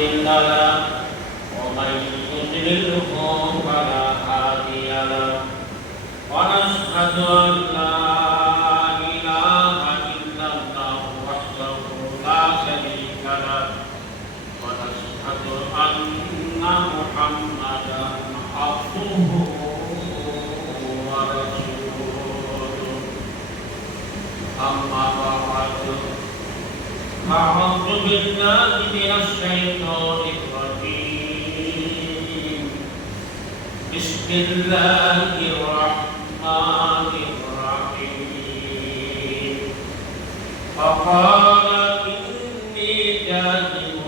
مضل له ومن يضلله فلا هادي له ونشهد أن لا إله إلا الله وحده لا شريك له ونشهد أن محمدا عبده ورسوله أما بعد أعوذ بالله من الشيطان الرجيم بسم الله الرحمن الرحيم فقال إني جاذب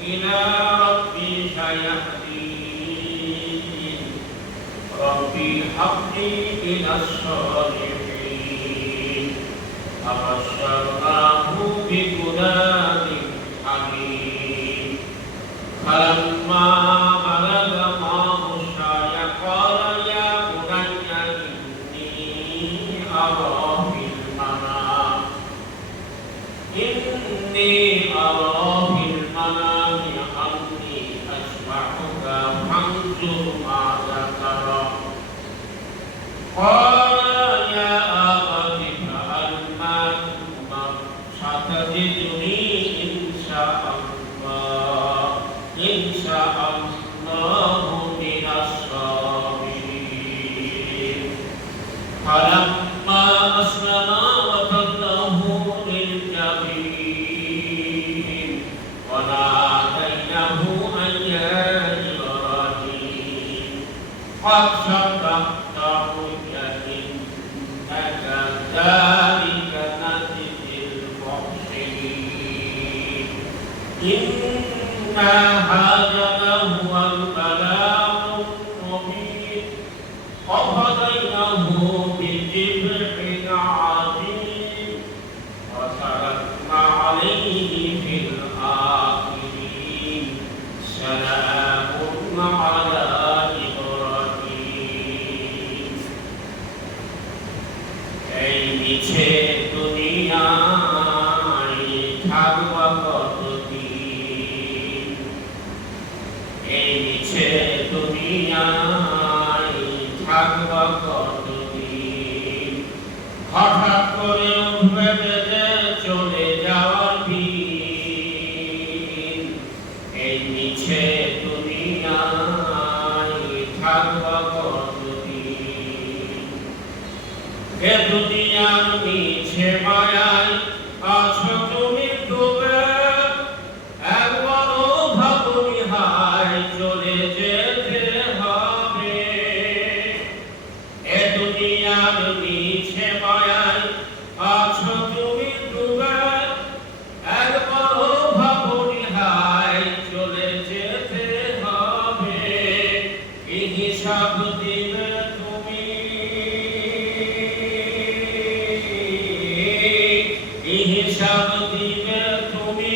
إلى ربي سيهدين ربي حقي إلى الصالحين فبشرناه بغلام حليم فلما بلغ معه السعي قال يا بني إني أرى في المنام أني أسمعك فانظر ماذا ترى قال يا أبت افعل ما تؤمر ستجدني إن شاء الله من الصابرين فلما أسلما وتله للجبين وناديناه أن يا إبراهيم قد صدقت الرؤيا إنك ذلك نجزي المحسنين إن هذا لهو البلاء المبين وفديناه بذبح عظيم وتركنا عليه في الآخرين سلام على إبراهيم এই মিছে দুনিয়ায় থাকবা কতদিন এই মিছে দুনিয়ায় থাকবা কতদিন হঠাৎ করে উঠবে বেজে চলে যাওয়ার দিন এই মিছে দুনিয়ায় থাকবা কতদিন এ দুনিয়ার মিছে মায়ায় আছো তুমি ডুবে একবারও ভাবনি হায় চলে যেতে হবে এ দুনিয়ার মিছে মায়ায় আছো তুমি ডুবে একবারও ভাবনি হায় চলে যেতে হবে কি হিসাব দিবে তুমি কি হিসাব দিবে তুমি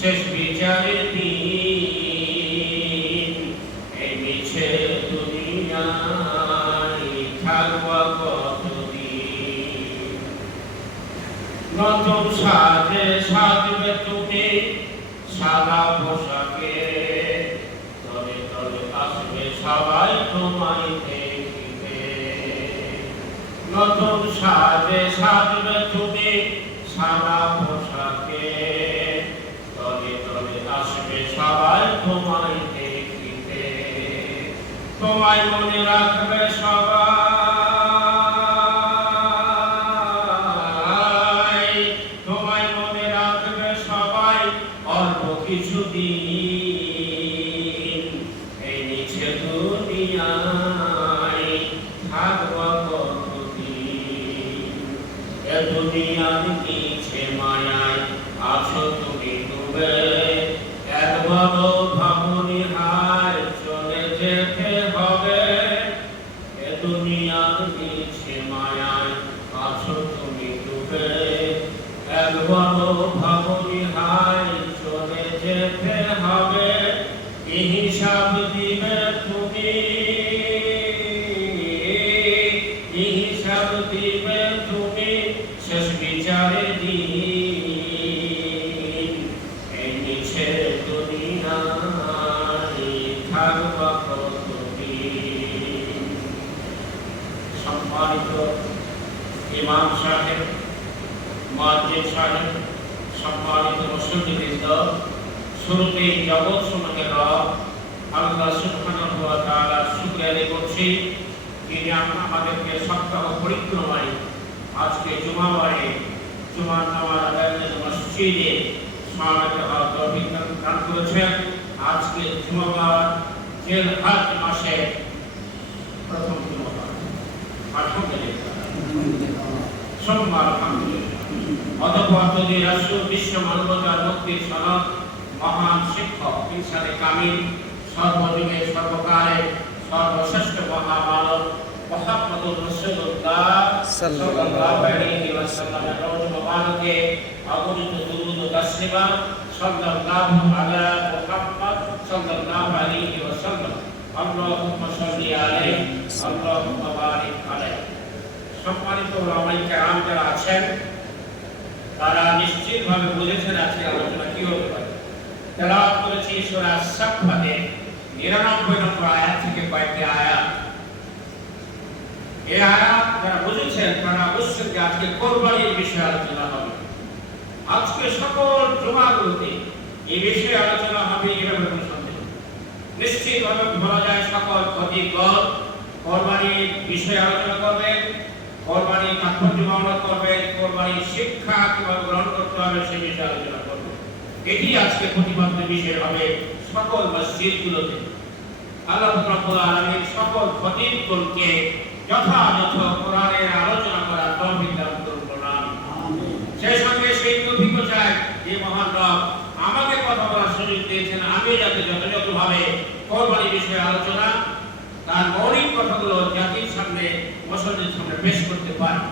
শেষ বিচারের দিন এই মিছে দুনিয়ায় থাকবা কতদিন নতুন সাজে সাজবে তুমি সাদা পোশাকে তবে তবে আসবে সবাই তোমায় দেখিতে নতুন সাজে সাজবে তুমি সাদা পোশাকে তবে তবে আসবে সবাই তোমায় দেখিতে তোমায় মনে রাখবে সবাই তোমায় মনে রাখবে সবাই অল্প কিছুদিন এই নিচে দুনিয়ায় থাকবা কতদিন এ দুনিয়ার নিচে মায়ায় আছো তুমি ডুবে একবারও ভাবনি হায় চলে যেতে হবে এ দুনিয়ার নিচে মায়ায় আছো তুমি ডুবে একবারও ভাবনি হায় চলে যেতে হবে কি হিসাব দিবে তুমি কি হিসাব দিবে তুমি শেষ বিচারের দিন এই মিছে দুনিয়া হাজির সাহেব, সম্মানিত মুসল্লিবৃন্দ, শুরুতেই জগৎ সমূহের রব আল্লাহ সুবহানাহু ওয়া তাআলার শুকরিয়া আদায় করছি, যিনি আমাদেরকে সপ্তাহ পরিক্রমায় আজকে জুমাবারে জুমার নামাজ আদায়ের জন্য মসজিদে সমবেত হওয়ার তৌফিক দান করেছেন। আজকে জুমাবার জিলহজ মাসের প্রথম জুমাবার, আলহামদুলিল্লাহ, সোমবার, আলহামদুলিল্লাহ। অতঃপর যদি রাসূল বিশ্ব মানবতার মুক্তির সনদ, মহান শিক্ষক, ইনসানে কামিল, সর্বযুগে সর্বকালে সর্বশ্রেষ্ঠ মহামানব মুহাম্মদুর রাসূলুল্লাহ সাল্লাল্লাহু আলাইহি ওয়াসাল্লামের রওজা মুবারকে অগণিত দুরূদ ও তাসলিমা সাল্লাল্লাহু আলা মুহাম্মদ সাল্লাল্লাহু আলাইহি ওয়াসাল্লাম। আল্লাহুম্মা সাল্লি আলাইহি আল্লাহুম্মা বারিক আলাইহি। সম্মানিত উলামায়ে কেরাম যারা আছেন, তারা নিশ্চিতভাবে বুঝেছেন আজকে আলোচনা কি হতে পারে। তেলাওয়াত করেছি সূরা সাফফাতের 99 নম্বর আয়াত থেকে কয়েকটি আয়াত। এই আয়াত যারা বুঝেছেন তারা বুঝছেন যে আজকে কোরবানির বিষয়ে আলোচনা হবে। আজকে সকল জুমাগুলোতে এই বিষয়ে আলোচনা হবে, এভাবে কোনো সন্দেহ নেই। নিশ্চিতভাবে বলা যায় সকল ক্ষতিগ্রস্ত কোরবানির বিষয়ে আলোচনা করবেন, কোরবানির তাৎপর্য বর্ণনা করবেন, কোরবানির শিক্ষা কিভাবে গ্রহণ করতে হবে সে বিষয়ে আলোচনা করবেন। এটি আজকে প্রতিপাদ্য বিষয় হবে সকল মসজিদগুলোতে। আল্লাহ রাব্বুল আলামিন সকল খতিবগণকে যথাযথ কোরআনের আলোচনা করার তৌফিক দান করুন, আমিন। সেই সঙ্গে সেই তৌফিকও চাই যে মহান রব আমাকে কথা বলার সুযোগ দিয়েছেন, আমি যাতে যথাযথভাবে কোরবানির বিষয়ে আলোচনা, তার মৌলিক কথাগুলো জাতির সামনে, মুসলমানদের সামনে পেশ করতে পারি।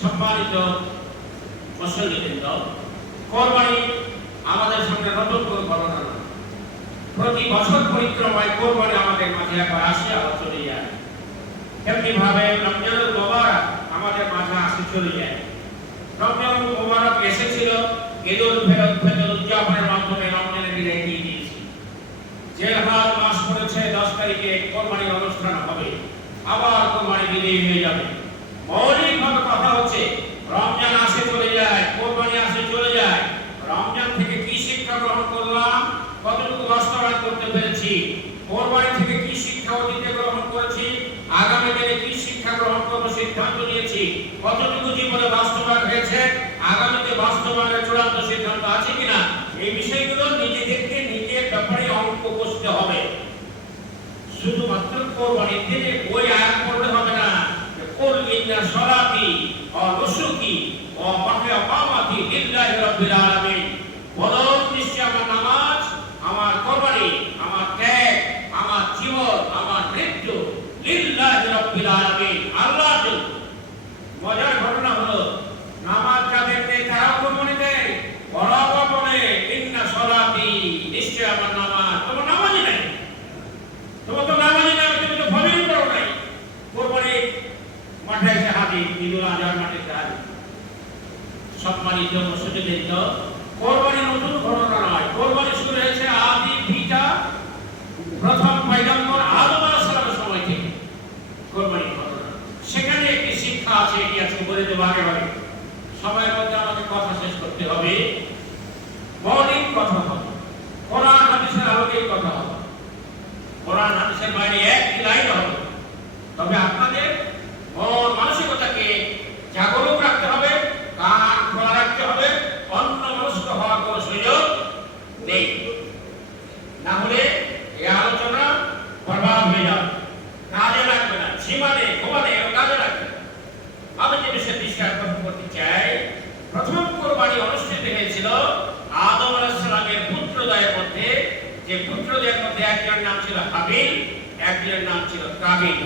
সম্মানিত মুসল্লিবৃন্দ, কোরবানি আমাদের সামনে নতুন করে ঘটনা না। প্রতি বছর পরিক্রমায় কোরবানি আমাদের মাঝে একবার আসে আবার চলে যায়। তেমনি ভাবে রমজানুল মুবারক আমাদের মাঝে আসে চলে যায়। রমজানুল মুবারক এসেছিল ঈদুল ফিতর উদযাপনের মাধ্যমে, রমজানের বিদায় দিয়ে দিয়েছি। জিলহজ মাস পড়েছে, 10 তারিখে কোরবানির অনুষ্ঠান হবে, আবার কোরবানি বিদায় হয়ে যাবে। মৌলিকভাবে কথা হচ্ছে রমজান আসে চলে যায়, কোরবানি আসে চলে যায়। রমজান থেকে কি শিক্ষা গ্রহণ করলাম, কতটুকু বাস্তবায়ন করতে পেরেছি, কোরবানি থেকে কি শিক্ষা অতীতে গ্রহণ করেছি, আগামী দিনে কি শিক্ষা গ্রহণ করব সিদ্ধান্ত নিয়েছি, কতটুকু জীবনে বাস্তবায়ন হয়েছে, আগামীতে বাস্তবায়নের চূড়ান্ত সিদ্ধান্ত আছে কিনা, এই বিষয়গুলো নিজেদেরকে নিজের ব্যাপারে অঙ্ক কষতে হবে। শুধুমাত্র কোরবানির দিনে ওই আয়াত পড়লে হবে না, কুল ইন্না সলাতি ওয়া নুসুকি ওয়া মাহইয়াতি লিল্লাহি রাব্বিল আলামিন। বলুন, নিশ্চয় আমার নামাজ, আমার কোরবানি, আমার ত্যাগ, আমার জীবন, আমার মৃত্যু লিল্লাহি রাব্বিল আলামিন, আল্লাহর জন্য। মজার ঘটনা হলো, নামাজ যাদের নেই তারাও কোরবানি দেয়, বরাবর বলে ইন্না সলাতি, নিশ্চয় আমার নামাজ। তোমার নামাজই নাই, তোমার তো নামাজই নাই, তুমি তো ফজরই পড়ো নাই। কোরবানি মাঠে এসে হাজির, ঈদুল আজহার মাঠে এসে হাজির। সম্মানিত মুসল্লিবৃন্দ, কোরবানি নতুন ঘটনা নয়। কোরবানি শুরু হয়েছে আদি পিতা প্রথম পয়গম্বর আদম আলাইহিস সালামের সময় থেকে কোরবানি ঘটনা। সেখানে একটি শিক্ষা আছে, এটি আজকে বলে দেব আগে ভাগে। সময়ের মধ্যে আমাকে কথা শেষ করতে হবে। মৌলিক কথা হবে, কোরআন হাদিসের আলোকেই কথা হবে। কোরআন হাদিসের বাইরে একটি লাইন হবে, তবে আপনাদের মন মানসিকতাকে জাগরুক রাখতে হবে, কান খোলা রাখতে হবে, অন্য মনস্ক হওয়ার কোনো সুযোগ নেই। না হলে এই আলোচনা বরবাদ হয়ে যাবে, কাজে লাগবে না, সীমানে ঘুমানে কাজে লাগবে। আমি যে বিষয়ে দৃষ্টি আকর্ষণ করতে চাই, প্রথম কোরবানি অনুষ্ঠিত হয়েছিল আদম আলাইহিস সালামের পুত্রদ্বয়ের মধ্যে। যে পুত্রদ্বয়ের মধ্যে একজনের নাম ছিল হাবিল, একজনের নাম ছিল কাবিল।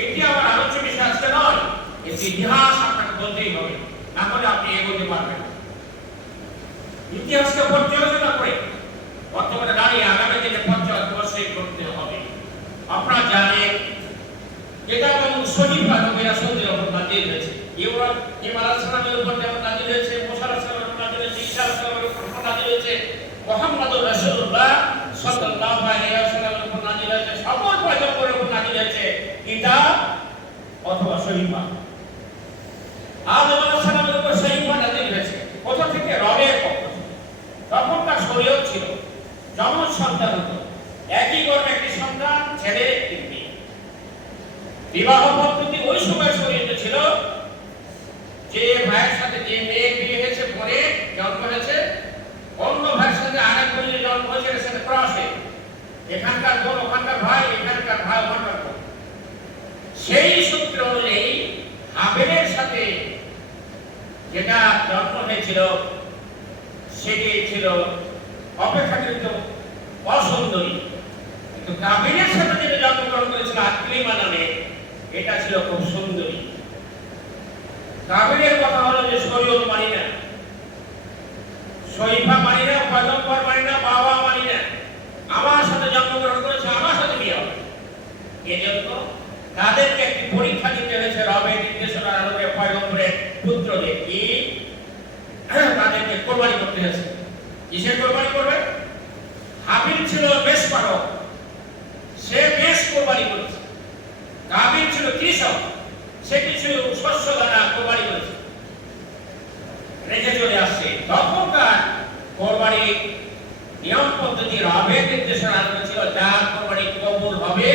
এটি আমার আলোচ্য বিষয় আজকে নয়, এটি ইতিহাস আপনাকে বলতেই হবে, না হলে আপনি এগোতে পারবেন না। ইতিহাসকে পর্যালোচনা করে বর্তমানে দাঁড়িয়ে আগামী দিনে পর্যালোচনা করতে হবে। আপনারা জানেন কিতাব এবং সহিফা নবী রাসূলদের উপর নাযিল হয়েছে। ইব্রাহিম আলাইহিস সালামের উপর যেমন নাযিল হয়েছে, মুসা আলাইহিস সালামের উপর নাযিল হয়েছে, ঈসা আলাইহিস সালামের উপর নাযিল হয়েছে, মুহাম্মদুর রাসূলুল্লাহ সাল্লাল্লাহু আলাইহি ওয়াসাল্লামের উপর নাযিল হয়েছে, সকল পয়গম্বরের উপর নাযিল হয়েছে কিতাব অথবা সহিফা। আদম আলাইহিস সালামের উপর সহিফা নাযিল যমজ সন্তান হতো, একই গর্ভে একটি সন্তান, ছেলে একটি মেয়ে। বিবাহ পদ্ধতি ওই সময় শরীয়তে ছিল যে ভাইয়ের সাথে যে মেয়ে বিয়ে হয়েছে, পরে জন্ম হয়েছে, অন্য ভাইয়ের সাথে আরেক বোনের জন্ম হয়েছে, এর সাথে ক্রসে, এখানকার বোন ওখানকার ভাই, এখানকার ভাই ওখানকার বোন। সেই সূত্র অনুযায়ী হাবিলের সাথে যেটা জন্ম হয়েছিল সেটি ছিল অপেক্ষাকৃত অসুন্দরী, কিন্তু কাবিলের সাথে যেটা জন্মগ্রহণ করেছিল আকলিমা নামে, এটা ছিল খুব সুন্দরী। কাবিলের কথা হলো যে শরীয়ত মানি না, শরীফা মানি না, পয়গম্বর মানি না, বাবা মানি না, আমার সাথে জন্মগ্রহণ করেছে, আমার সাথে বিয়ে হবে। এজন্য তাদেরকে একটি পরীক্ষা দিতে হয়েছে রবের নির্দেশনার আলোকে, পয়গম্বরের পুত্রদের কি তাদেরকে কোরবানি করতে হয়েছে। কিসের কোরবানি করবে? হাবিল ছিল বেশ পারক, সে বেশ কোরবানি করেছে। কাবিল ছিল কৃষক, সে কিছু শস্য দানা কোরবানি করেছে, রেখে চলে আসছে। তখনকার কোরবানির নিয়ম পদ্ধতি রবের নির্দেশনা ছিল, যার কোরবানি কবুল হবে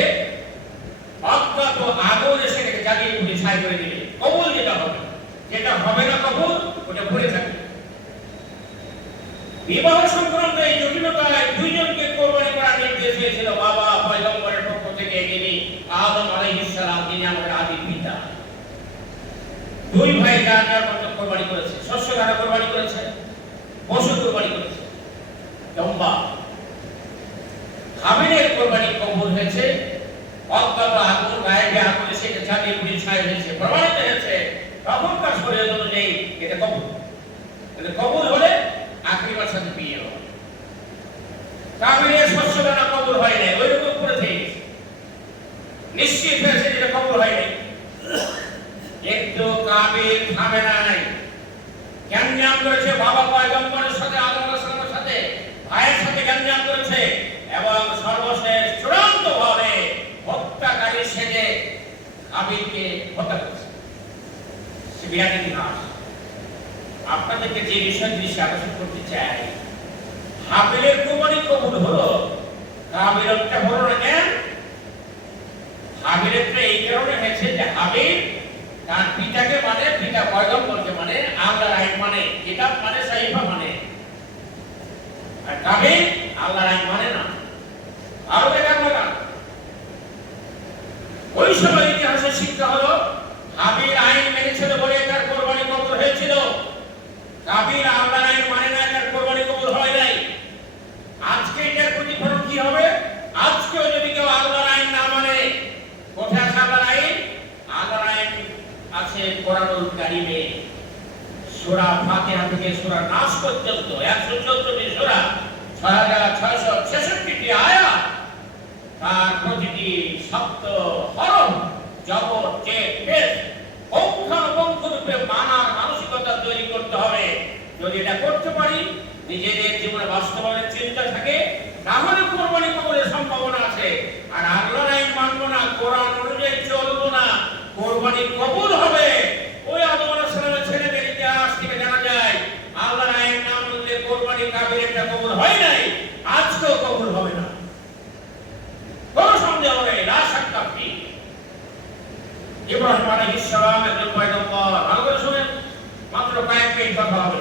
অজ্ঞাত আগুন এসে জ্বালিয়ে পুড়ে ছাই করে দিবে। কবুল যেটা হবে, যেটা হবে না কবুল ওটা পড়ে থাকবে। বিবাহ সংক্রান্ত এই জটিলতায় দুইজনকে কোরবানি করার নির্দেশ হয়েছিল বাবা পয়গম্বরের পক্ষ থেকে, যিনি আদম আলাইহিস সালাম, যিনি আমাদের আদি পিতা। দুই ভাই যার যার মতো কোরবানি করেছে, শস্য দানা কোরবানি করেছে, পশু কোরবানি করেছে, লম্বা। হাবিলের কোরবানি কবুল হয়েছে, অজ্ঞাত আগুন গায়েবে আগুন এসে জ্বালিয়ে পুড়ে ছাই হয়েছে, প্রমাণিত হয়েছে। তখনকার শরীয়ত অনুযায়ী এটা কবুল। এটা কবুল হলে আকলিমার সাথে বিয়ে হবে। কাবিলের শস্য দানা কবুল হয় নাই, ওই রকম করে থেকে নিশ্চিত হয়েছে যেটা কবুল হয় নাই। কিন্তু কাবিল থামে নাই, জ্ঞান করেছে বাবা পয়গম্বরের সাথে, আদম আলাইহিস সালামের সাথে, ভাইয়ের সাথে জ্ঞান করেছে, এবং সর্বশেষ চূড়ান্ত ভাবে হত্যাকারী সেজে হাবিলকে হত্যা করেছে। সে বিরাট ইতিহাস। আপনাদেরকে যে বিষয়টি আকর্ষণ করতে চাই, হাবিলের কোরবানি কবুল হলো, কাবিলেরটা হলো না কেন? হাবিলেরটা এই কারণে হয়েছে যে হাবিল তার পিতাকে মানে, পিতা পয়গম্বরকে মানে, আল্লাহর আইন মানে, কিতাব মানে, সাহিফা মানে। আর কাবিল আল্লাহর আইন মানে না, আরো এটা বলা। ওই সময় ইতিহাসের শিক্ষা হলো হাবিল আইন মেনেছিল বলে তার কোরবানি কবুল হয়েছিল, কাবিল আল্লাহর আইন মানে না, তার কোরবানি কবুল হয় নাই। আজকে এটার প্রতিফলন কি হবে? আজকেও যদি কেউ আল্লাহর আইন না মানে, কোথায় আছে আল্লাহর আইন? আল্লাহর আইন আছে কোরআনুল কারীমে, সূরা ফাতিহা থেকে সূরা নাস পর্যন্ত 114টি সূরা, 6666টি আয়াত। তার প্রতিটি শব্দ, হরফ, জবর, জের, পেশ পুঙ্খানুপুঙ্খরূপে মানার মানসিকতা তৈরি করতে হবে। যদি এটা করতে পারি, নিজেদের জীবনে বাস্তবায়নের চিন্তা থাকে, তাহলে কোরবানি কবুলের সম্ভাবনা আছে। আর আল্লাহর আইন মানবো না, কোরআন অনুযায়ী চলবো না, কোরবানি কবুল হবে। ওই আদম আলাইহিস সালামের ছেলেদের ইতিহাস থেকে জানা যায়, আল্লাহর আইন না মানলে কোরবানি কাবিলেরটা কবুল হয় নাই, আজকেও কবুল হবে না, কোনো সন্দেহ নেই। লা শাক্কা ফি। ইব্রাহিম আলাইহিস সালাম একজন পয়গম্বর। ভালো করে শুনেন, মাত্র কয়েক মিনিট কথা হবে।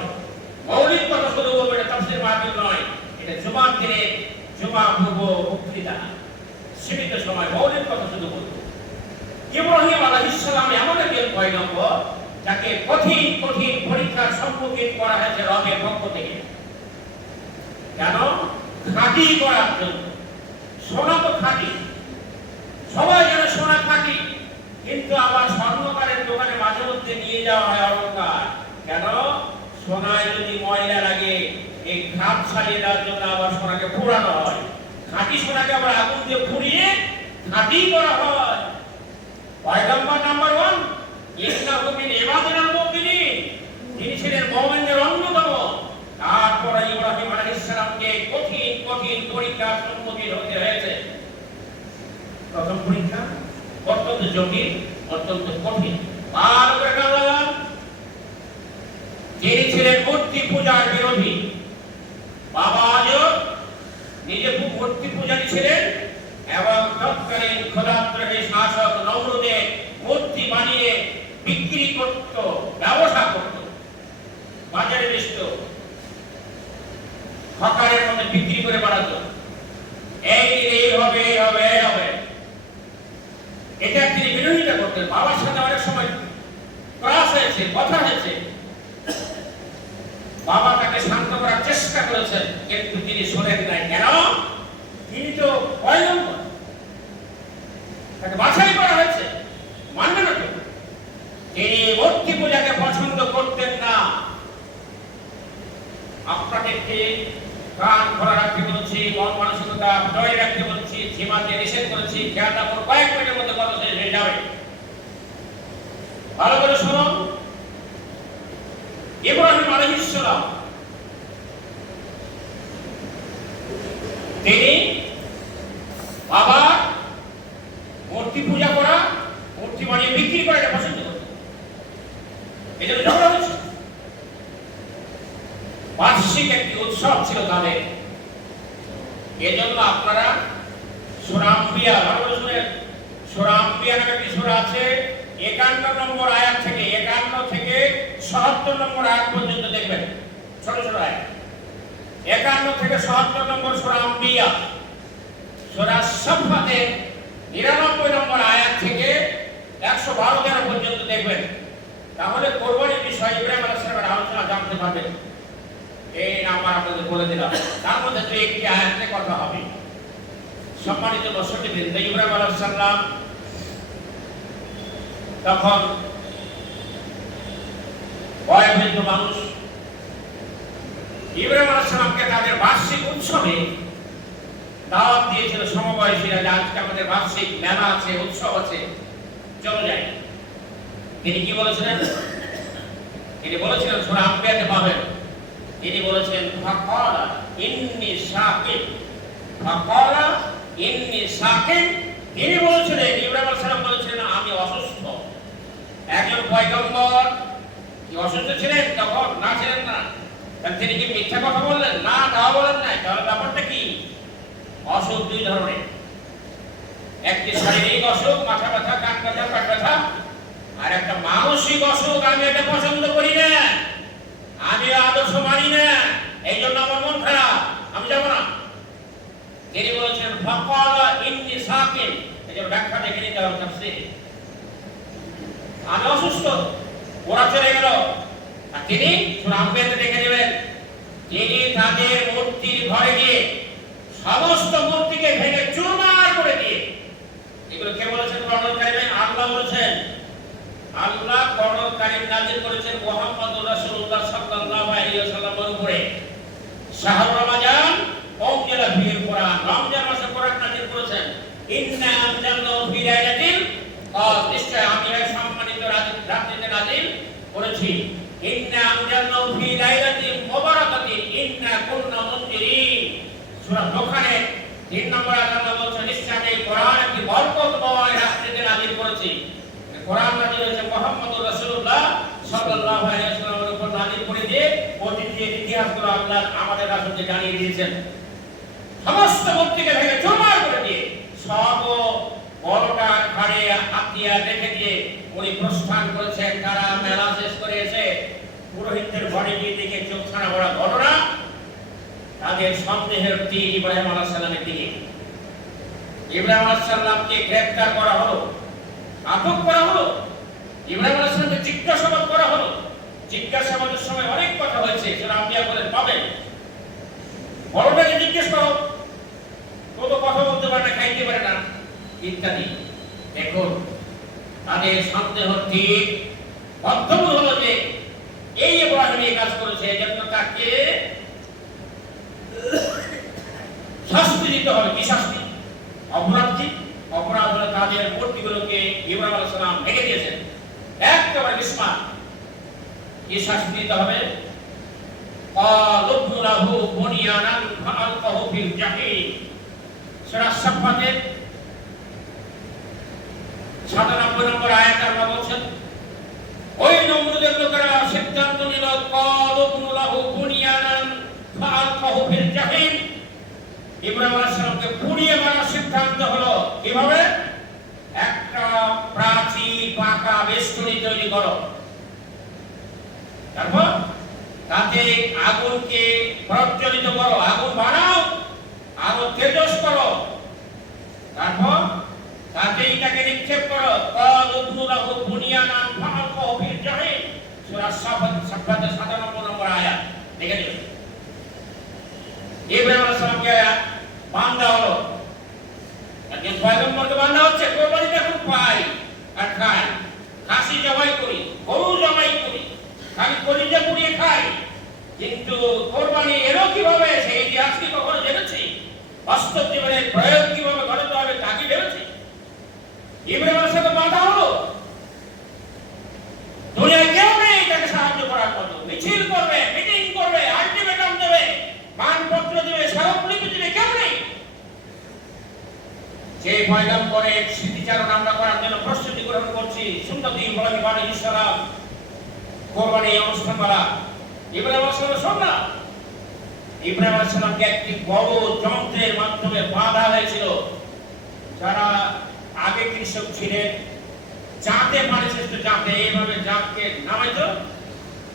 মৌলিক কথা শুধু বলবো, এটা তাফসীর মাহফিল নয়, এটা জুমার দিনে জুমা পূর্ব বক্তৃতা, সীমিত সময় মৌলিক কথা শুধু বলবো। ইব্রাহিম আলাইহিস সালাম এমন একজন পয়গম্বর যাকে কঠিন কঠিন পরীক্ষার সম্মুখীন করা হয়েছে রবের পক্ষ থেকে। কেন? খাঁটি করার জন্য। সোনা তো খাঁটি, সবাই যেন সোনা খাঁটি, কিন্তু আবার স্বর্ণকারের দোকানে মাঝে মধ্যে নিয়ে যাওয়া হয় অলংকার। কেন? সোনায় যদি ময়লা লাগে, এই খাপ ছাড়িয়ে দেওয়ার জন্য আবার সোনাকে পোড়ানো হয়। খাঁটি সোনাকে আবার আগুন দিয়ে পুড়িয়ে খাঁটি করা হয়। পয়গম্বর নাম্বার 1, ইন্নাহু মিন ইবাদিনাল মুমিনিন, তিনি ছিলেন মুমিনদের অন্যতম। তারপর ইব্রাহিম আলাইহিস সালামকে কঠিন কঠিন পরীক্ষার সম্মুখীন হতে হয়েছে। প্রথম পরীক্ষা অত্যন্ত জটিল, অত্যন্ত কঠিন। আর বললাম, যিনি ছিলেন মূর্তি পূজার বিরোধী, বাবা আজও মূর্তি পূজারী ছিলেন এবং তৎকালীন ক্ষুধাত্রহী শাসক নমরুদের মূর্তি বানিয়ে বিক্রি করত, ব্যবসা করত, বাজারে বেচত, হকারের মধ্যে বিক্রি করে বেড়াতো। এই হবে, এই হবে, এই হবে, এটা তিনি বিরোধিতা করতেন। বাবার সাথে অনেক সময় ক্লাস হয়েছে, কথা হয়েছে, বাবা তাকে শান্ত করার চেষ্টা করেছেন, কিন্তু তিনি শোনেন নাই। কেন? তিনি তো পয়গম্বর, তাকে বাছাই করা হয়েছে, মানবে না। তিনি মূর্তি পূজাকে পছন্দ করতেন না। আপনাকে কান খোলা রাখতে বলছি, মন মানসিকতা ধরে রাখতে বলছি, সীমাতে নিষেধ করেছি। খেয়াল রাখুন, কয়েক মিনিটের মধ্যে কথা শেষ হয়ে যাবে। ভালো করে শুনুন। ইব্রাহিম আলাইহিস সালাম তিনি বাবা মূর্তি পূজা করা, মূর্তি বানিয়ে বিক্রি করা এটা পছন্দ করতেন। এই জন্য ঝগড়া হয়েছে। বার্ষিক একটি উৎসব ছিল তাদের। এজন্য আপনারা সূরা আম্বিয়া, ভালো করে শুনেন, সূরা আম্বিয়া নামে একটি সূরা আছে, 51 নম্বর আয়াত থেকে 51 থেকে 77 নম্বর আয়াত পর্যন্ত দেখবেন। ছোট ছোট আয়াত, 51 থেকে 77 নম্বর সূরা আম্বিয়া। সূরা সাফফাতের 99 নম্বর আয়াত থেকে 112 পর্যন্ত দেখবেন। তাহলে কোরবানির বিষয় ইব্রাহিম আলাইহিস সালামের আলোচনা জানতে পারবেন। এই নাম্বার আপনাদের বলে দিলাম। তার মধ্যে তো একটি আয়াতে কথা হবে। সম্মানিত দর্শকবৃন্দ, ইব্রাহিম আলাইহিস সালাম তখন বয়োবৃদ্ধ মানুষ। ইব্রাহিম আলাইহিস সালামকে তাদের বার্ষিক উৎসবে দাওয়াত দিয়েছিল সমবয়সীরা, যে আজকে আমাদের বার্ষিক মেলা আছে, উৎসব আছে, চলে যাই। তিনি কি বলেছিলেন? তিনি বলেছিলেন, সূরা আম্বিয়াতে পাবেন, তিনি বলেছেন ফাকালা ইন্নী শাকির, ফাকালা ইন্নী শাকির। তিনি বলেছিলেন, ইব্রাহিম আলাইহিস সালাম বলেছিলেন, আমি অসুস্থ। একজন পয়গম্বর কি অসুস্থ ছিলেন তখন? না, ছিলেন না। তিনি কি মিথ্যা কথা বললেন? না, তাও বলেন নাই। তাহলে ব্যাপারটা কি? অসুখ দুই ধরনের, একটি শারীরিক অসুখ, মাথা ব্যথা, কান ব্যথা, পেট ব্যথা, আর একটা মানসিক অসুখ। আমি এটা পছন্দ করি না, আমি আদর্শ মানি না, এই জন্য আমার মন খারাপ, আমি যাব না। তিনি বলেছেন ফাকালা ইন্নী শাকির। এই যে ব্যাখ্যা দেখে নিতে হবে তাফসীরে। আমি অসুস্থ, ওরা চলে গেল। আর তিনি সূরা আম্বিয়াতে দেখে নেবেন, তিনি তাদের মূর্তির ঘরে গিয়ে সমস্ত মূর্তিকে ভেঙে চুরমার করে দিয়ে, এগুলো কে বলেছেন? কোরআনুল কারীমে আল্লাহ বলেছেন। আল্লাহ কোরআনুল কারীম নাযিল করেছেন মুহাম্মদুর রাসূলুল্লাহ সাল্লাল্লাহু আলাইহি ওয়াসাল্লামের উপরে। শাহরুর রমাজান উনজিলা ফিহিল কোরআন, রমজান মাসে কোরআন নাযিল করেছেন। ইন্না আনজালনাহু ফি লাইলাতিল কদর, নিশ্চয় আমি এই সম্মানিত রাত্রিতে নাযিল করেছি। ইন্না আনজালনাহু ফি লাইলাতিন মুবারাকাতিন ইন্না কুননা মুনজিরিন। সূরা দোখানে 3 নম্বর আয়াতে আল্লাহ বলেছেন, নিশ্চয় আমি কোরআন একটি বরকতময় রাত্রিতে নাযিল করেছি। কোরআন নাযিল হয়েছে মুহাম্মদুর রাসূলুল্লাহ সাল্লাল্লাহু আলাইহি ওয়াসাল্লামের উপর নাযিল করে দিয়ে অতীতের ইতিহাসগুলো আল্লাহ আমাদের রাসূলকে জানিয়ে দিয়েছেন। সমস্ত মূর্তিকে ভেঙে চুরমার করে দিয়ে, সব বড়টা ঘাড়ে হাতিয়া রেখে দিয়ে উনি প্রস্থান করেছেন। তারা মেলা শেষ করে এসে পুরোহিতদের ঘরে গিয়ে দেখে চোখ ছাড়া বড় ঘটনা, তাদের সন্দেহের তীর ইব্রাহিম আলাইহিস সালামের দিকে। ইব্রাহিম আলাইহিস সালামকে গ্রেফতার করা হলো, আটক করা হলো, ইব্রাহিম আলাইহিস সালামকে জিজ্ঞাসাবাদ করা হলো। জিজ্ঞাসাবাদের সময় অনেক কথা হয়েছে, সূরা আম্বিয়া বলেন পাবেন। বড়টাকে জিজ্ঞেস করো, কত কথা বলতে পারে না, খাইতে পারে না, ইত্যাদি। দেখুন তাদের সন্দেহ ঠিক অর্থবোধ হলো যে এই ইব্রাহিম এই কাজ করেছে, এজন্য তাকে শাস্তি দিতে হবে। কি শাস্তি? অপরাধী। অপরাধ হলো তাদের মূর্তিগুলোকে ইব্রাহিম আলাইহিস সালাম ভেঙে দিয়েছেন একেবারে বিস্মার। কি শাস্তি দিতে হবে? ক্বালু লাহু বুনিয়ানান ফাআলকাহু ফিল জাহিম। সূরা সাফফাতের 97 নম্বর আয়াতে আল্লাহ বলেন, ওই নমরুদের লোকেরা সিদ্ধান্ত নিল, ক্বালু লাহু বুনিয়ানান ফাআলকাহু ফিল জাহিম। ইব্রাহিম আলাইহিস সালাম পুড়িয়ে মারার সিদ্ধান্ত হলো। কিভাবে? একটা প্রাচীর পাকা বেষ্টনী তৈরি করো, তারপর তাতে আগুনকে প্রজ্বলিত করো, আগুন বানাও, আরো তেজস করো, তারপর তাতে এটাকে নিক্ষেপ করো। কল উবনুলাহু বুনিয়ানান ফাআলকাহু ফিল জাহিম, সূরা সাফাত 97 নম্বর আয়াত। দেখে নিন, ইব্রাহিম আলাইহিস সালামকে বান্দা হলো, একজন পয়গম্বরকে বান্দা হচ্ছে। কোরবানিতে এখন পাই আর খাই, খাসি জবাই করি, গরু জবাই করি, আমি কলিজা পুড়িয়ে খাই, কিন্তু কোরবানি এলো কিভাবে? সেই ইতিহাস কি কখনো জেনেছি? বাস্তব জীবনের প্রয়োগ কিভাবে ঘটাতে হবে তা কি ভেবেছি? ইব্রাহিমের সাথে বাধা হলো, দুনিয়ায় কেউ নেই তাকে সাহায্য করার মতো। মিছিল করবে, মিটিং করবে, আলটিমেটাম দেবে, মানপত্র দেবে, স্মারকলিপি দেবে, কেউ নেই। যে পয়গম্বরের স্মৃতিচারণ আমরা করার জন্য প্রস্তুতি গ্রহণ করছি, সুন্নতি ইব্রাহিম আলাইহিস সালাম কোরবানি অনুষ্ঠান করা। ইব্রাহিম আলাইহিস সালাম শোনা, ইব্রাহিম আলাইহিস সালামকে একটি বড় যন্ত্রের মাধ্যমে বাঁধা হয়েছিল। যারা আগে কৃষক ছিলেন, জাতে পানি শেষ জাতে এইভাবে জাতকে নামাইতো,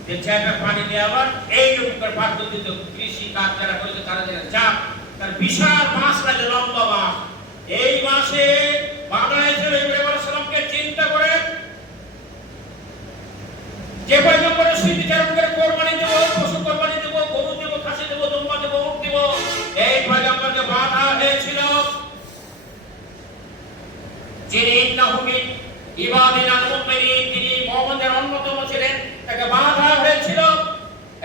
যে জায়গা পানি দিয়ে আবার এইরকম করে পার করে দিত। কৃষি কাজ যারা করেছে তারা জাত, তার বিশাল বাঁশ লাগে, লম্বা বাঁশ, এই বাঁশে বাঁধা হয়েছিল। ইব্রাহিম আলাইহিস সালামকে চিন্তা করে, যে পয়গম্বরের স্মৃতিচারণ করে কোরবানি দেব, পশু কোরবানি দেব, গরু দেব, খাসি দেব, দুম্বা দেব, উট দেব, এই পয়গম্বরকে বাঁধা হয়েছিল। যিনি ইন্নাহু মিন ইবাদিনাল মুমিনিন, তিনি মুমিনদের অন্যতম ছিলেন, তাকে বাঁধা হয়েছিল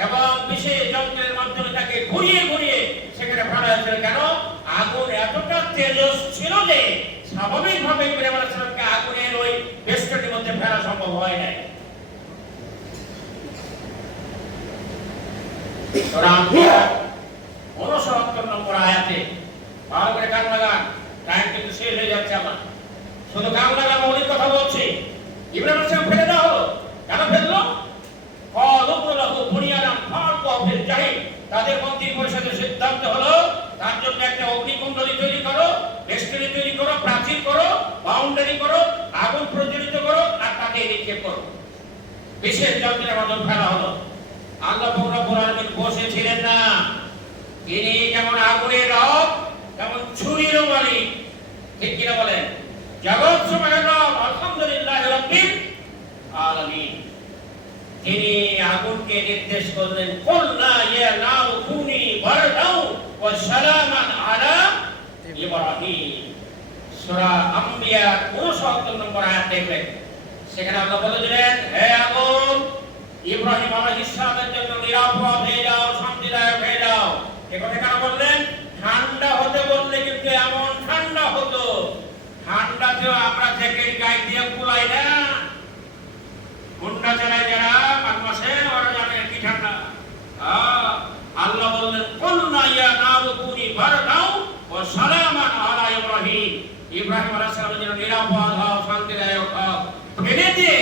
এবং বিশেষ যন্ত্রের মাধ্যমে তাকে ঘুরিয়ে ঘুরিয়ে সেখানে ফেলা হয়েছিল। কেন? আগুন এতটা তেজস ছিল যে স্বাভাবিকভাবে ইব্রাহিম আলাইহিস সালামকে আগুনের ওই বেষ্টনীর মধ্যে ফেলা সম্ভব হয় নাই। সূরা আনবিয়া 69 নম্বর আয়াতে ভালো করে কান লাগান, টাইম কিন্তু শেষ হয়ে যাচ্ছে আমার। শুধু কান লাগান, মৌলিক কথা বলছি। ইব্রাহিম আলাইহিস সালাম ফেলে দেওয়া হলো। কেন ফেললো? কল উবনুলাহু বুনিয়ানান ফাআলকাহু ফিল জাহিম, তাদের মন্ত্রী পরিষদের সিদ্ধান্ত হলো তার জন্য একটা অগ্নিকুণ্ডলী তৈরি করো, বেষ্টনী তৈরি করো, প্রাচীর করো, বাউন্ডারি করো, আগুন প্রজ্বলিত করো, আর তাকে নিক্ষেপ করো। বিশেষ যন্ত্রের মাধ্যমে ফেলা হলো। আল্লাহ রাব্বুল আলামিন বসেছিলেন না, তিনি যেমন আগুনের রব তেমন ছুরিরও মালিক। ঠিক কিনা বলেন? জগৎ সমূহের রব আলহামদুলিল্লাহি রাব্বিল আলামিন। তিনি আগুনকে নির্দেশ করলেন, কুলনা ইয়া নারু কুনি বারদাও ওয়া সালামান আলা ইব্রাহিম। সূরা আম্বিয়া 69 নম্বর আয়াত দেখবেন, সেখানে আল্লাহ বলেছিলেন, হে আগুন, ইব্রাহিম আলাইহিস সালামের জন্য নিরাপদ হয়ে যাও, শান্তিদায়ক হয়ে যাও। এই কথা কেন বললেন? ঠান্ডা হতে বললে কিন্তু এমন ঠান্ডা হতো, ঠান্ডাতেও আমরা জ্যাকেট গায়ে দিয়ে কুলাই না। ঠান্ডা চালায় যারা মাঘ মাসে, ওরা জানে কি ঠান্ডা। আল্লাহ বললেন, কুলনা ইয়া নারু কুনি বারদাও ওয়া সালামান আলা ইব্রাহিম। ইব্রাহিম আলাইহিস সালামের জন্য নিরাপদ হও, শান্তিদায়ক হও। ফেলে দিয়ে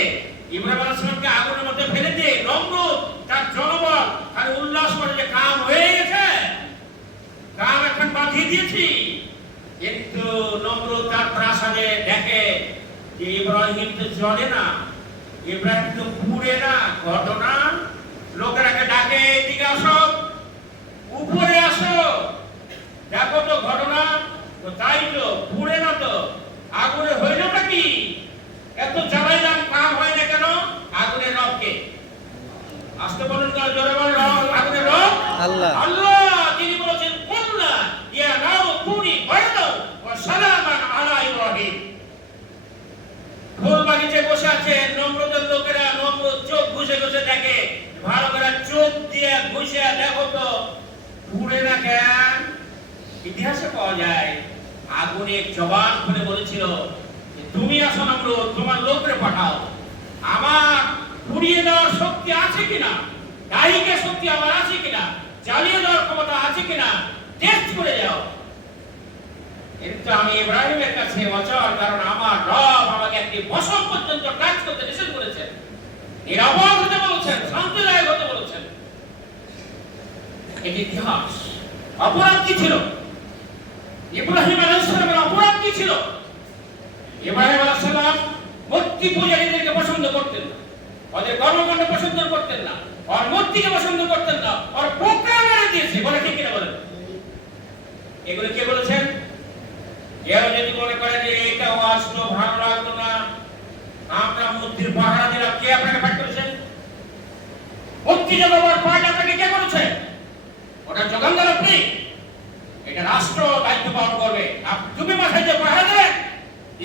ইব্রাহিম আলাইহিস সালামকে আগুনের মধ্যে ফেলে দিয়ে নমরুদ তার জনবল খালি উল্লাস করে যে কাম হয়ে গেছে, কাম এখন বাঁধিয়ে দিয়েছি। কিন্তু নমরুদ তার প্রাসাদে দেখে যে ইব্রাহিম তো জ্বলে না, ইব্রাহিম তো পুড়ে না। ঘটনা, লোকেরাকে ডাকে, এদিকে আসো, উপরে আসো, দেখো তো ঘটনা। তো তাই তো, পুড়ে না তো, আগুনে হইলটা কি? এত জ্বালাইলাম, কাম হয় না কেন? আগুনের রবকে আসতে বলেন, জোরে বলেন, আগুনের রব আল্লাহ। আল্লাহ তিনি বলেছেন, কুলনা ইয়া নারু কুনি বারদাও ওয়া সালামান আলা ইব্রাহিম। ফুল বাগিচায় বসে আছে নমরুদের লোকেরা, নমরুদ চোখ ঘুষে ঘুষে দেখে, ভালো করে চোখ দিয়ে ঘুষে দেখো তো পুড়ে না কেন? ইতিহাসে পাওয়া যায় আগুনের জবান খুলে বলেছিল, তুমি আসো নমরুদ, তোমার লোকরে পাঠাও, আমার পুড়িয়ে দেওয়ার শক্তি আছে কিনা, দাহিকে শক্তি আমার আছে কিনা, জ্বালিয়ে দেওয়ার ক্ষমতা আছে কিনা টেস্ট করে যাও। কিন্তু আমি ইব্রাহিমের কাছে অচল, কারণ আমার রব আমাকে একটি বছর পর্যন্ত কাজ করতে নিষেধ করেছেন, নিরাপদ হতে বলেছেন, শান্তিদায়ক হতে বলেছেন। এটি ইতিহাস। অপরাধ কি ছিল? ইব্রাহিম আলাইহিস সালামের অপরাধ কি ছিল? ইব্রাহিম আলাইহিস সালাম মূর্তি পূজারীদেরকে পছন্দ করতেন না, ওদের কর্মকাণ্ড পছন্দ করতেন না, আর মূর্তিকে পছন্দ করতেন না, আর পোকা মেরে দিয়েছে। বলে ঠিক কিনা বলেন? এগুলো কে বলেছেন? কেউ যদি মনে করে যে এটা আসলো ভালো লাগলো না, আমরা মূর্তির পাহারা দিলাম, কে আপনাকে পাঠ করেছেন? মূর্তি জগবার পাঠ আপনাকে কে করেছে? ওটা যোগান দেন আপনি? এটা রাষ্ট্র দায়িত্ব পালন করবে। তুমি মাথায় যে পাহারা দেবেন,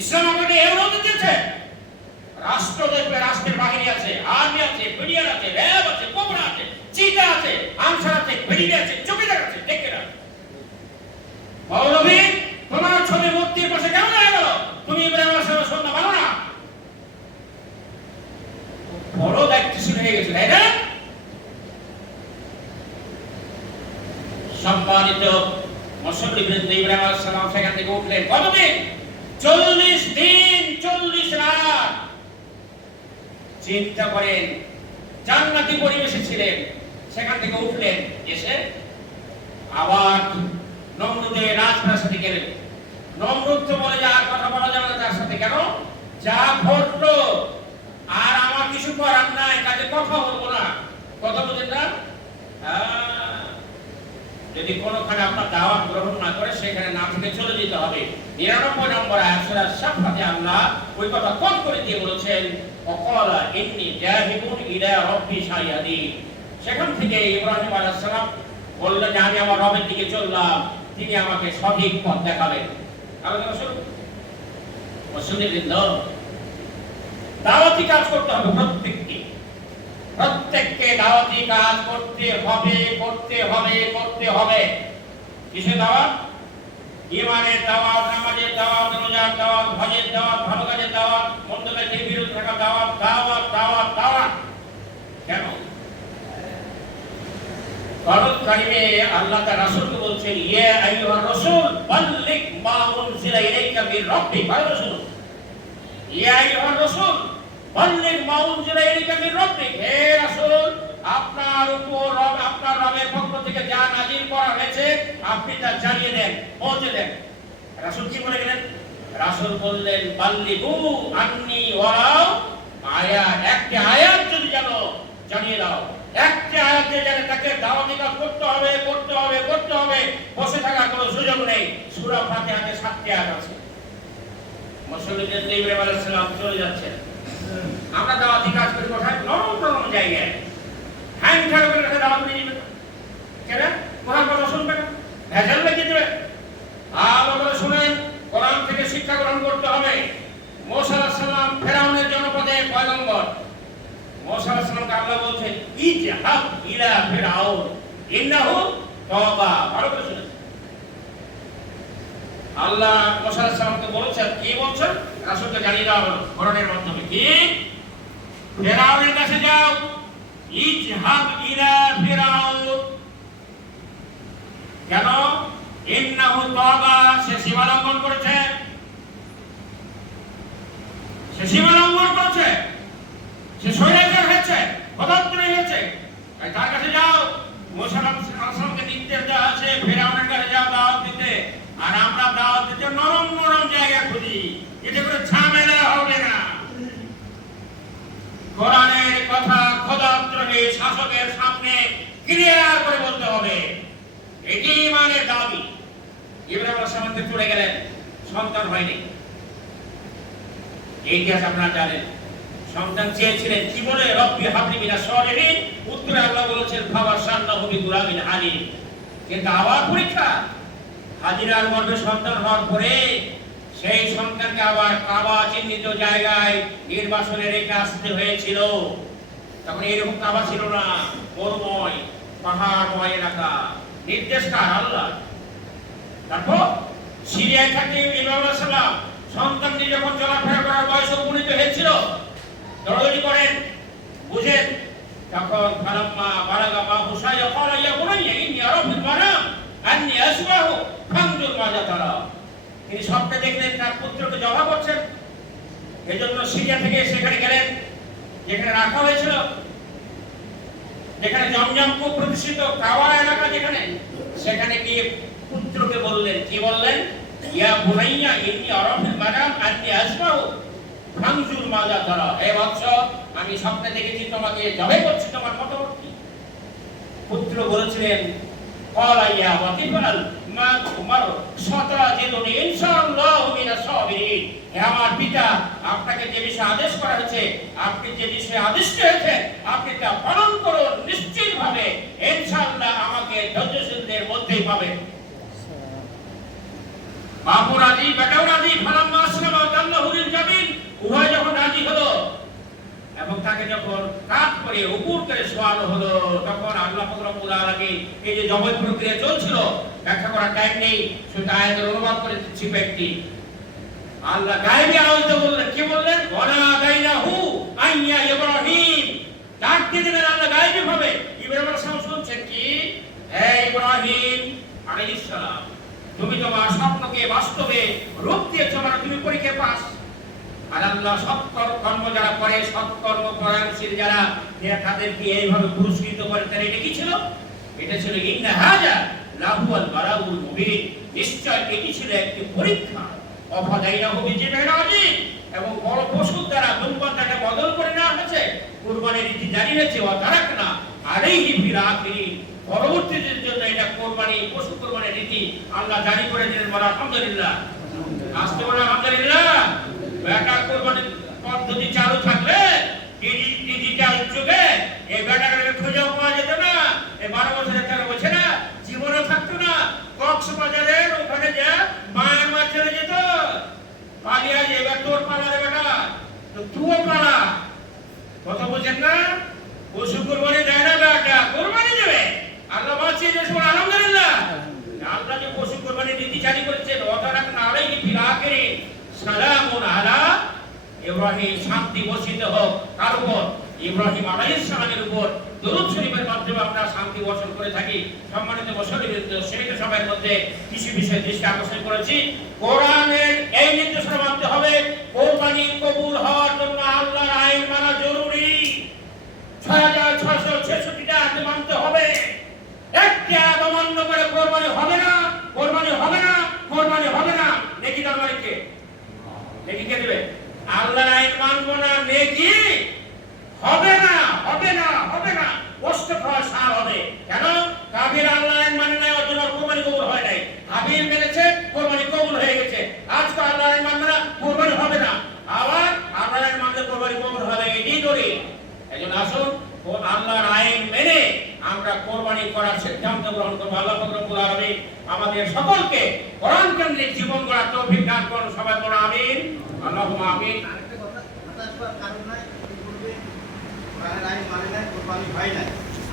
ইসলাম আপনাকে এই অনুমতি দিয়েছে। রাষ্ট্র দেখবে, রাষ্ট্রের বাহিনী আছে, আর্মি আছে, বিডিআর আছে, র্যাব আছে, কোবরা আছে, চিতা আছে, আনসার আছে, বিডিআর আছে, চৌকিদার আছে, দেখে না। মৌলভী, তোমার ছবি মূর্তির পাশে কেন দেখা গেল? তুমি ইব্রাহিম আলাইহিস সালামের সন্তান ভালো না? বড় দায়িত্বশীল হয়ে গেছে, তাই না? সম্মানিত মুসল্লি বৃন্দ, ইব্রাহিম আলাইহিস সালাম সেখান থেকে উঠলেন। কতদিন? 40 দিন 40 রাত। চিন্তা করেন, জান্নাতি পরিবেশে ছিলেন, সেখান থেকে উঠলেন, এসে আবার নমরুদের রাজপ্রাসাদে গেলেন। নমরুদ তো বলে যে আর কথা বলা যাবে না তার সাথে, কেন? যা ঘটলো আর আমার কিছু করার নাই, কাজে কথা বলবো না। কথা বলেন না? যদি কোনোখানে আপনার দাওয়াত গ্রহণ না করে সেখানে না থেকে চলে যেতে হবে। 99 নম্বর আয়াত সূরা সাফফাতে আল্লাহ ওই কথা কোট করে দিয়ে বলেছেন, ওয়াকালা ইন্নী জাহিবুন ইলা রাব্বি সাইয়াদিন। সেখান থেকে ইব্রাহিম আলাইহিস সালাম বললেন যে আমি আমার রবের দিকে চললাম, তিনি আমাকে সঠিক পথ দেখাবেন। আলোচনা শুরু। মুসলিমবৃন্দ, দাওয়াতি কাজ করতে হবে প্রত্যেককে দাওয়াতি কাজ করতে হবে, করতে হবে, করতে হবে। কিসের দাওয়াত? ঈমানের দাওয়াত, নামাজের দাওয়াত, রোজার দাওয়াত, হজের দাওয়াত, ভালো কাজের দাওয়াত, মন্দ কাজের বিরুদ্ধে থাকা দাওয়াত, দাওয়াত, দাওয়াত, দাওয়াত। কেন? কোরআন কারিমে আল্লাহ তাআলা রাসূলকে বলছেন, ইয়া আইয়ুহার রাসূল বাল্লিগ মা উনজিলা ইলাইকা মির রাব্বিক। ভালো রাসূল, ইয়া আইয়ুহার রাসূল বাল্লিগ মা উনজিলা ইলাইকা মির রাব্বিক। হে রাসূল, আপনার উপর আপনার রবের পক্ষ থেকে যা নাযিল করা হয়েছে আপনি তা জানিয়ে দেন, পৌঁছে দেন। রাসূল কি বলে গেলেন? রাসূল বললেন, বাল্লিগু আন্নী ওয়ালাউ আয়া, একটা আয়াত যদি জানো জানিয়ে দাও। একটা আয়াত যে জানে তাকে দাওয়াতি কাজ করতে হবে, করতে হবে, করতে হবে। বসে থাকার কোনো সুযোগ নেই। সূরা ফাতিহাতে 7টি আয়াত আছে। মুসলিমদের ইব্রাহিম আলাইহিস সালাম চলে যাচ্ছেন। আমরা দাওয়াতি কাজ করি কোথায়? নরম জায়গায়। হ্যাঁ ঠাড়া করে রেখে দাওয়াত নিয়ে যাবে কেন? কোরআন কথা শুনবে না, ভেজাল লাগিয়ে দেবে। ভালো করে শুনেন, কোরআন থেকে শিক্ষা গ্রহণ করতে হবে। মুসা আলাইহিস সালাম ফেরাউনের জনপদে পয়গম্বর। মুসা আলাইহিস সালামকে আল্লাহ বলছেন, ইজহাব ইলা ফিরআউন ইন্নাহু তাগা। ভালো করে শুনেন, আল্লাহ মুসা আলাইহিস সালামকে বলেছেন, কি বলছেন? রাসূলকে জানিয়ে দেওয়া হলো কোরআনের মাধ্যমে, কি? ফিরআউনের কাছে যাও, ইজহাব ইলা ফিরআউন। কেন? ইন্নাহু তাগা, সে সীমা লঙ্ঘন করেছে, সে সীমা লঙ্ঘন করেছে, সে স্বৈরাচার হয়েছে, পদান্তরী হয়েছে। তার কাছে যাও। মুসা আলাইহিস সালামকে নির্দেশ দেওয়া আছে ফিরআউনের কাছে যাও দাওয়াত দিতে। আর আমরা দাওয়াত দিতে নরম জায়গা খুঁজি, এতে করে ঝামেলা হবে না। কোরআনের কথা খোদাদ্রোহী শাসকের সামনে ক্লিয়ার করে বলতে হবে। এটি ঈমানের দাবি। ইব্রাহিম আলাইহিস সালাম চলে গেলেন, সন্তান হয়নি। এই ইতিহাস আপনারা জানেন। সন্তান চেয়েছিলেন, কি বলে? রব্বি হাবলি মিনাস সালিহিন। উত্তরে আল্লাহ বলেছেন, ফাবাশশারনাহু বিগুলামিন আলীম। কিন্তু আবার পরীক্ষা। হাজিরার গর্ভে সন্তান হওয়ার পরে সেই সন্তানকে আবার কাবা চিহ্নিত জায়গায় নির্বাসনে রেখে আসতে হয়েছিল। তখন এরকম কাবা ছিল না, মরুময় পাহাড়ময় এলাকা। নির্দেশ কার? আল্লাহ। তারপর সিরিয়ায় থাকে ইব্রাহিম আলাইহিস সালাম। সন্তানটি যখন চলাফেরা করার বয়সে উপনীত হয়েছিল, দৌড়াদৌড়ি করেন, বুঝেন, তখন ফালাম্মা বালাগা মাহু সাইয়া ক্বালা ইয়া বুনাইয়া ইন্নী আরা ফিল মানাম আন্নী আসবাহু ফানজুর মাযা তারা। তিনি স্বপ্নে দেখলেন তার পুত্রকে জবাই করছেন। এজন্য সিরিয়া থেকে সেখানে গেলেন, যেখানে রাখা হয়েছিল, যেখানে জমজম কূপ প্রতিষ্ঠিত, কাওয়া এলাকা যেখানে, সেখানে গিয়ে পুত্রকে বললেন, কি বললেন? ইয়া বুনাইয়া ইন্নী আরা ফিল মানাম আন্নী আসমাউ ফানজুর মাযা তারা, হে বৎস আমি স্বপ্নে দেখেছি তোমাকে জবাই করছি, তোমার মতামত কি? পুত্র বলেছিলেন ক্বালা ইয়া আবাতি ফাল মা তুমার সাতাজিদুনি ইনশাআল্লাহু মিনাস সাবিরিন, হে আমার পিতা আপনাকে যে বিষয়ে আদেশ করা হয়েছে, আপনি যে বিষয়ে আদিষ্ট হয়েছেন আপনি তা পালন করুন, নিশ্চিতভাবে ইনশাআল্লাহ আমাকে ধৈর্যশীলদের মধ্যেই পাবেন। বাপু রাজি, বেটাও রাজি, ফালাম্মা আসলামা তাল্লাহু লিল জাবিন, উভয় যখন রাজি হলো এবং তাকে যখন কাত করে উপর করে শোয়ানো হলো, তখন আল্লাহ পাক রব্বুল আলামিন এই যে জবাই প্রক্রিয়া চলছিল, ব্যাখ্যা করার টাইম নেই, শুধু আয়াতের অনুবাদ করে দিচ্ছি ব্যক্তি। আল্লাহ গায়বী আওয়াজে বললেন, কি বললেন? ওয়ালা গায়নাহু আইয়া ইব্রাহিম, ডাক দিয়ে দিলেন আল্লাহ গায়বী ভাবে। ইব্রাহিম আলাইহিস সালাম শুনছেন কি, হে ইব্রাহিম আলাইহিস সালাম, তুমি তোমার স্বপ্নকে বাস্তবে রূপ দিয়েছো, মানে তুমি পরীক্ষায় পাস। আর আল্লাহ সৎকর্ম যারা করে, সৎকর্ম পরায়ণশীল যারা, তাদেরকে এইভাবে পুরস্কৃত করে। তার এটা কি ছিল? এটা ছিল ইন্না হাযা লাহুল বারাউল মুবিন, নিশ্চয় এটি ছিল একটি পরীক্ষা। অফাদাইনাহু বিজিবিন আযীম, এবং বড় পশুর দ্বারা দুর্বলতাকে বদল করে নেওয়া হয়েছে, কুরবানির রীতি জারি হয়েছে। ওয়া তারাকনা আলাইহি ফিল আখিরিন, পরবর্তীদের জন্য এটা কুরবানি, পশু কুরবানির রীতি আল্লাহ জারি করে দিলেন। বলা আলহামদুলিল্লাহ, আসতে বলা আলহামদুলিল্লাহ। বেটা কুরবানির পদ্ধতি চালু থাকলে ডিজিটাল যুগে এই বেটাকে খুঁজেও পাওয়া যেত না, এই 12 বছরের 13 বছরে জীবনও থাকতো না। কক্সবাজারের ওখানে যা মায়ের মা চলে যেত, পালিয়ে যে এবার তোর পালা রে বেটা, তো তুইও পালা। কথা বুঝেন না? পশু কুরবানি দেয় না বেটা, কুরবানি দেবে। আল্লাহ বাঁচিয়ে দিয়েছে, আলহামদুলিল্লাহ। আল্লাহ যে পশু কুরবানির রীতি জারি করেছেন, ওয়াতারাকনা আলাইহি ফিল আখিরিন সালামুন আলা ইব্রাহিম, শান্তি বর্ষিত হোক কার উপর? ইব্রাহিম আলাইহিস সালামের উপর। দরুদ শরীফের মাধ্যমে আমরা শান্তি বর্ষণ করে থাকি। সম্মানিত মুসলিম সীমিত সময়ের মধ্যে কিছু বিষয় দৃষ্টি আকর্ষণ করেছি। কোরআনের এই নির্দেশনা মানতে হবে, কোরবানি কবুল হওয়ার জন্য আল্লাহর আইন মানা জরুরি। 6666টা আইন মানতে হবে। একটা অমান্য করে কোরবানি হবে না, কোরবানি হবে না, কোরবানি হবে না। নেকি তার মানে কে? নেকি কে দেবে? আল্লাহর আইন মানব না, নেকি হবে না, হবে না, হবে না। কষ্ট খাওয়া সার হবে। কেন? কাফির আল্লাহর আইন মানে না, ওর জন্য কোরবানি কবুল হয় নাই। হাবিল মেনেছে, কোরবানি কবুল হয়ে গেছে। আজকে আল্লাহর আইন মানবে না, কোরবানি হবে না। আবার আল্লাহর আইন মানলে কোরবানি কবুল হবে, এটাই দলিল। এজন্য আসুন আল্লাহর আইন মেনে আমরা কোরবানি করার সিদ্ধান্ত গ্রহণ করব। আল্লাহ পাক রব্বুল আলামিন আমাদের সকলকে কোরআন কেন্দ্রিক জীবন গড়ার তৌফিক দান করুন। সবাই বলুন আমিন, আল্লাহুম্মা আমিন। আরেকটা কথা, হতাশ হওয়ার কারণ নাই, কি করবে? কোরআনের আইন মানে নাই, কোরবানি হয় নাই।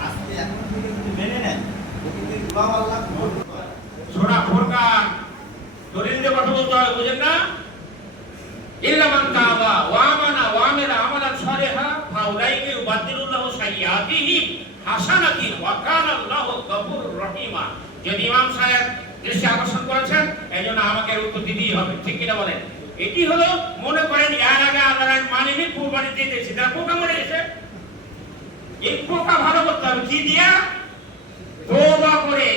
আজকে এখন থেকে যদি মেনে নেন, কিন্তু দুয়া আল্লাহ কবুল করে। সূরা ফুরকান দলিল দিয়ে কথা বলতে হবে, বুঝেন না? ইল্লা মান তাওবা ওয়া আমানা ওয়া আমিলা আমালান সালিহা ফাউলাইকা ইউবাদদিলুল্লাহু সাইয়্যাতিহিম হাসানাতিন ওয়া কানা আল্লাহু গফুরুর রহিমা। যদি ইমাম সাহেব দৃষ্টি আকর্ষণ করেছেন, এইজন্য আমাকে উত্তর দিতেই হবে, ঠিক কিনা বলেন? এটি হলো, মনে করেন এর আগে আল্লাহর আইন মানিনি, কুরবানি দিতেছি, তার পোকা মরে গেছে। এই পোকা ভালো করতে হবে কি দিয়া? তওবা করে।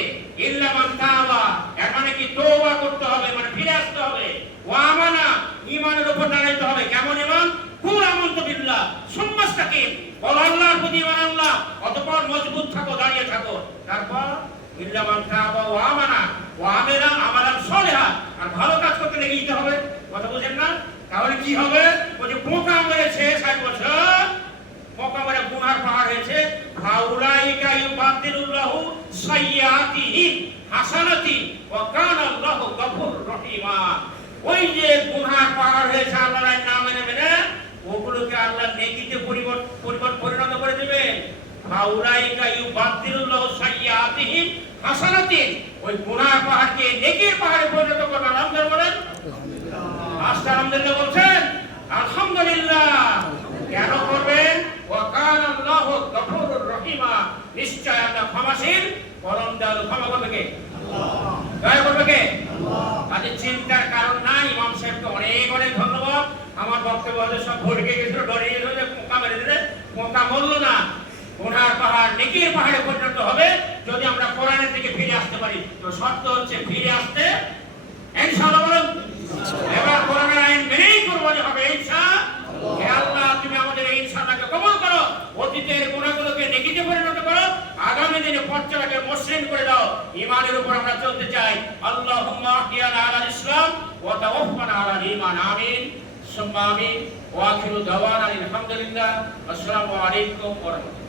ইল্লা মান তাওবা, এর মানে কি? তওবা করতে হবে, মানে ফিরে আসতে হবে। ওয়া আমানা, ঈমানের উপর দাঁড়াইতে হবে। কেমন ঈমান? কুল আমানতু বিল্লাহ সুম্মা ইসতাকিম, বল আল্লাহর প্রতি ঈমান আনলাম, অতঃপর মজবুত থাকো, দাঁড়িয়ে থাকো। তারপর ইল্লা মান তাওবা ওয়া আমানা ওয়া আমিলা আমালান সালিহা, আর ভালো কাজ করতে লেগে যেতে হবে। কথা বুঝেন না? তাহলে কি হবে? ওই যে পোকা মেরেছে 60 বছর, পোকা মেরে গুনার পাহাড় হয়েছে, ফাউলাইকা ইউবাদদিলুল্লাহু সাইয়্যাতিহিম হাসানাতিন ওয়া কানা আল্লাহু গফুরুর রহিমা। ওই যে গুনার পাহাড় হয়েছে আল্লাহর আইন না মেনে মেনে, ওগুলোকে আল্লাহ নেকিতে পরিণত করে দিবেন। ফাউলাইকা ইউবাদদিলুল্লাহু সাইয়্যাতিহিম হাসানাতিন, ওই গুনার পাহাড়কে নেকির পাহাড়ে পরিণত করবেন। আলহামদুলিল্লাহ বলেন, আলহামদুলিল্লাহ বলছেন, আলহামদুলিল্লাহ। কেন করবেন? ওয়া কানা আল্লাহু গফুরুর রহিমা, নিশ্চয় আল্লাহ ক্ষমাশীল, পরম দয়ালু। ক্ষমা করবে কে? আল্লাহ। দয়া করবে কে? আল্লাহ। কাজে চিন্তার কারণ নাই। ইমাম সাহেবকে অনেক অনেক ধন্যবাদ। আমার বক্তব্য সব ভরকে গেছিল, ডরে গেছিল যে পোকা মেরে দিলে, পোকা মরল না। গুনার পাহাড় নেকির পাহাড়ে পরিণত হবে যদি আমরা কোরআনের দিকে ফিরে আসতে পারি। তো শর্ত হচ্ছে ফিরে আসতে ইনশাআল্লাহ ঈমানের উপর আমরা চলতে চাই। আল্লাহুম্মা আহইয়ানা আলাল ইসলাম ওয়া তাওয়াফানা আলাল ঈমান। আমিন সুম্মা আমিন। ওয়া আখিরু দাওয়ানা আলহামদুলিল্লাহ। আসসালামু আলাইকুম ওয়া রাহমাতুল্লাহ।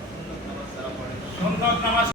সুন্নাত নামাজ